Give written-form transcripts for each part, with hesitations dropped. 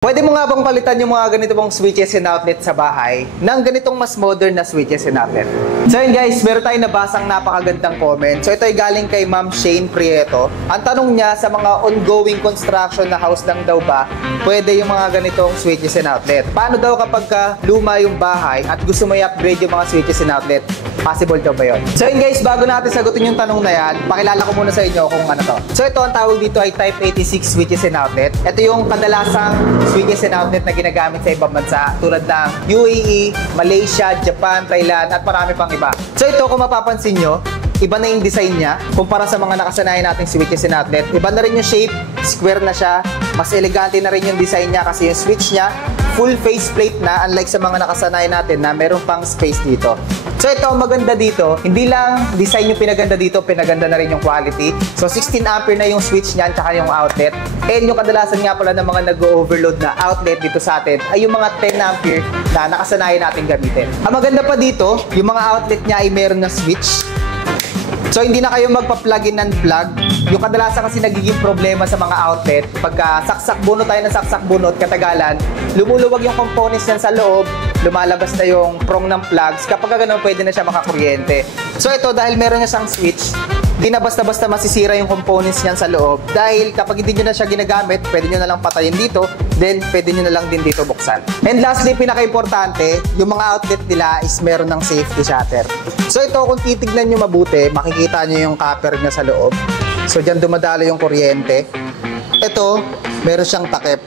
Pwede mo nga bang palitan yung mga ganito pong switches and outlet sa bahay ng ganitong mas modern na switches and outlet? So yun guys, meron tayong nabasang napakagandang comment. So ito ay galing kay Ma'am Shane Prieto. Ang tanong niya, sa mga ongoing construction na house lang daw ba, pwede yung mga ganitong switches and outlet? Paano daw kapag luma yung bahay at gusto mo i-upgrade yung mga switches and outlet? Possible daw ba yun? So yun guys, bago natin sagutin yung tanong na yan, pakilala ko muna sa inyo kung ano to. So ito, ang tawag dito ay Type 86 switches and outlet. Ito yung kadalasang switches and outlet na ginagamit sa ibang bansa tulad ng UAE, Malaysia, Japan, Thailand at marami pang iba. So ito, kung mapapansin nyo, iba na yung design niya kumpara sa mga nakasanayan nating switches and outlet. Iba na rin yung shape, square na siya, mas elegante na rin yung design niya kasi yung switch niya full faceplate na, unlike sa mga nakasanayan natin na meron pang space dito. So ito, ang maganda dito, hindi lang design yung pinaganda dito, pinaganda na rin yung quality. So 16 ampere na yung switch niyan, tsaka yung outlet. And yung kadalasan nga pala ng mga nag-overload na outlet dito sa atin ay yung mga 10 ampere na nakasanayan natin gamitin. Ang maganda pa dito, yung mga outlet niya ay meron na switch. So hindi na kayo magpa-plug in and plug. Yung kadalasan kasi nagiging problema sa mga outlet, pagka saksak bunot tayo ng saksak bunot, katagalan, lumuluwag yung components niyan sa loob, lumalabas na yung prong ng plugs. Kapag gano'n, pwede na siya makakuryente. So ito, dahil meron niya siyang switch, hindi na basta-basta masisira yung components niyan sa loob. Dahil kapag hindi nyo na siya ginagamit, pwede nyo na lang patayin dito, then pwede nyo na lang din dito buksan. And lastly, pinaka-importante, yung mga outlet nila is meron ng safety shutter. So ito, kung titignan nyo mabuti, makikita nyo yung copper niya sa loob. So dyan dumadalo yung kuryente. Ito, meron siyang takip.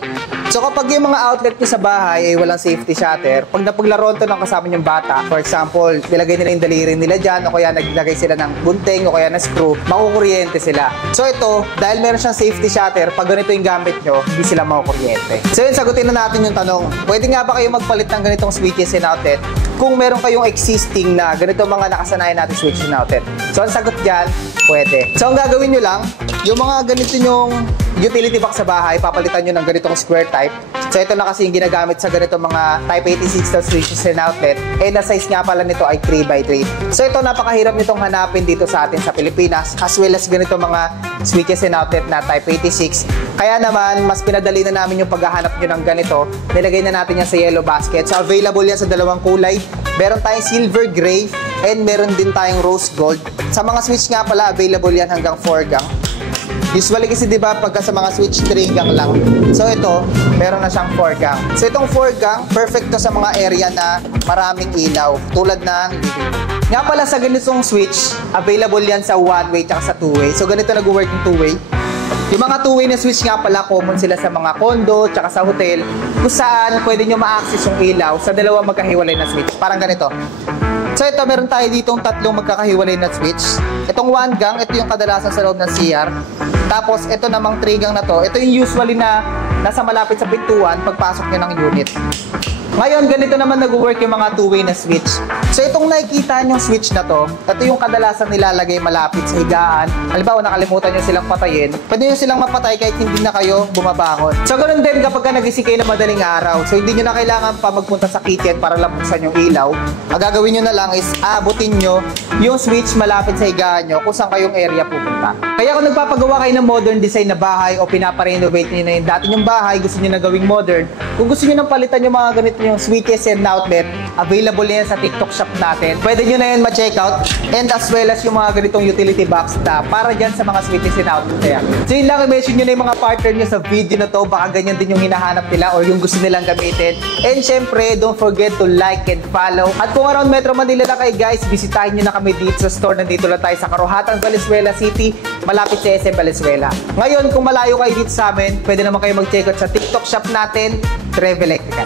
So kapag yung mga outlet nyo sa bahay ay walang safety shutter, pag napaglaruan to ng kasama nyong bata, for example, nilagay nila yung daliri nila dyan, o kaya naglagay sila ng gunting, o kaya ng screw, makukuryente sila. So ito, dahil meron siyang safety shutter, pag ganito yung gamit nyo, hindi sila makukuryente. So yun, sagutin na natin yung tanong, pwede nga ba kayo magpalit ng ganitong switches and outlet kung meron kayong existing na ganito mga nakasanayan natin switches and outlet? So ang sagot dyan, pwede. So ang gagawin nyo lang, yung mga ganito nyong utility box sa bahay, papalitan nyo ng ganitong square type. So ito na kasi yung ginagamit sa ganitong mga Type 86 na switches and outlet. And na size nga pala nito ay 3x3. So ito, napakahirap nitong hanapin dito sa atin sa Pilipinas, as well as ganito mga switches and outlet na Type 86. Kaya naman, mas pinadali na namin yung paghahanap nyo ng ganito. Nilagay na natin yan sa yellow basket. So available yan sa dalawang kulay. Meron tayong silver gray and meron din tayong rose gold. Sa mga switch nga pala, available yan hanggang 4 gang. Usually kasi diba pagka sa mga switch 3 gang lang. So ito, meron na siyang 4 gang. So itong 4 gang, perfect to sa mga area na maraming ilaw. Tulad ng nga pala sa ganitong switch, available yan sa one-way at sa two-way. So ganito nag-work yung two-way. Yung mga two-way na switch nga pala, common sila sa mga condo tsaka sa hotel, kung saan pwede nyo ma-access yung ilaw sa dalawang magkahiwalay na switch. Parang ganito. So ito, meron tayo ditong tatlong magkakahiwalay na switch. Itong 1 gang, ito yung kadalasan sa loob ng CR. Tapos ito namang 3 gang na to, ito yung usually na nasa malapit sa pintuan pagpasok nyo ng unit. Ngayon, ganito naman nag-work yung mga two-way na switch. So itong nakikita nyong switch na to, ito yung kadalasan nilalagay malapit sa higaan. Halimbawa, nakalimutan nyo silang patayin, pwede nyo silang mapatay kahit hindi na kayo bumabangon. So ganun din kapag nagising kayo na madaling araw. So hindi nyo na kailangan pa magpunta sa kitchen para lang buksan yung ilaw. Ang gagawin nyo na lang is aabutin nyo yung switch malapit sa higaan nyo kung saan kayong area pupunta. Kaya kung nagpapagawa kayo ng modern design na bahay o pinaparenovate nyo na yung dati nyong bahay, gusto nyo na gawing modern, kung gusto nyo nang palitan yung mga ganito yung switches and outlet, available yan sa TikTok shop natin. Pwede nyo na yan ma-check out, and as well as yung mga ganitong utility box na para dyan sa mga switches and outlet na yan. So yun lang, i-mention nyo na yung mga partner nyo sa video na to, baka ganyan din yung hinahanap nila or yung gusto nilang gamitin. And syempre, don't forget to like and follow. At kung around Metro Manila na kayo guys, bisitahin nyo na kami dito sa store. Nandito lang tayo sa Karuhatan, Valenzuela City, malapit sa SM Valenzuela. Ngayon, kung malayo kayo dito sa amin, pwede naman kayo mag-check out sa TikTok shop natin, Treve Electrical.